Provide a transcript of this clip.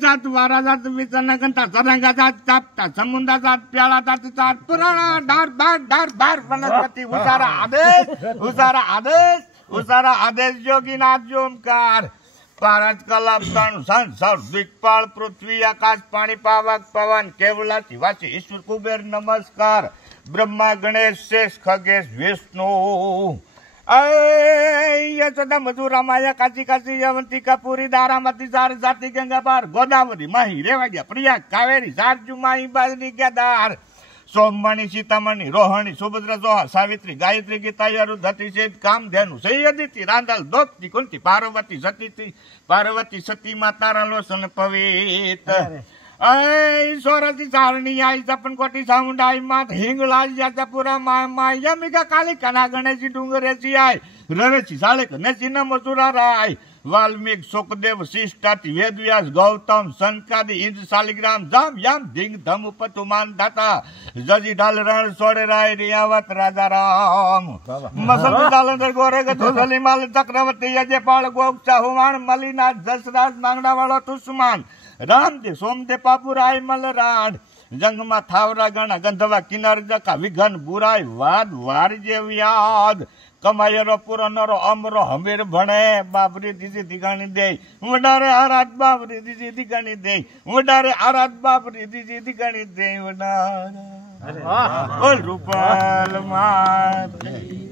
जात वारा जात विचना गंता तरंगा जात तापता समुद्र जात प्याला जात जात पुराणा धार भार धार भार वनस्पति उसारा आदेश योगीनाथ ओमकार पारत कलाप तनु संसार दिक्पाल पृथ्वी आकाश पाणी पावक पवन केवला शिवासी ईश्वर कुबेर नमस्कार ब्रह्मा गणेश शेष खगेश विष्णु सदा मधुरा माया काची काची यवंतिका पुरी दारामती जार जाति गंगा पार गोदावरी माही रेवाडिया प्रिया कावेरी सारजू माही बाजरी गदार सोममणि सीतामणि रोहिणी सुभद्रा जोहा सावित्री गायत्री गीता अरुंधति सेठ कामधेनु सैयदिति रांदल दोस्ती कुंती पार्वती सती माता लोसन पवित्र ईश्वराची सारणी आई जपन कोटी सामुंडाई मात हिंगलाज याचा पुरा माय यमिका काली कना गणेशी डुंगरेची आय रवेची साळे कनेची न मसुरा राय वाल्मीक सुखदेव शिष्टाति वेदव्यास गौतम सनकादि इंद्र शालिग्राम जाम याम धिंग धम उपतुमान दाता जजी डाल रण सोड़े राय रियावत राजा राम मसल डालंदर गोरे गधोली माल चक्रवर्ती यजे पाल गोक्षा हुमान मलिना जसराज मांगड़ा वाला तुष्मान रामदेव सोमदेव पापुराय मलराड जंगमा थावरा गणा गंधवा किनार जका विघन बुराय वाद वारजे व्याद कमायरो पुरनरो अमरो हमीर भणे बाबरी दिसी दिगाणी दे वडारे आराध बाबरी दिसी दिगाणी दे वडारे आराध बाबरी दिसी दिगाणी दे वडारे रूपाल मात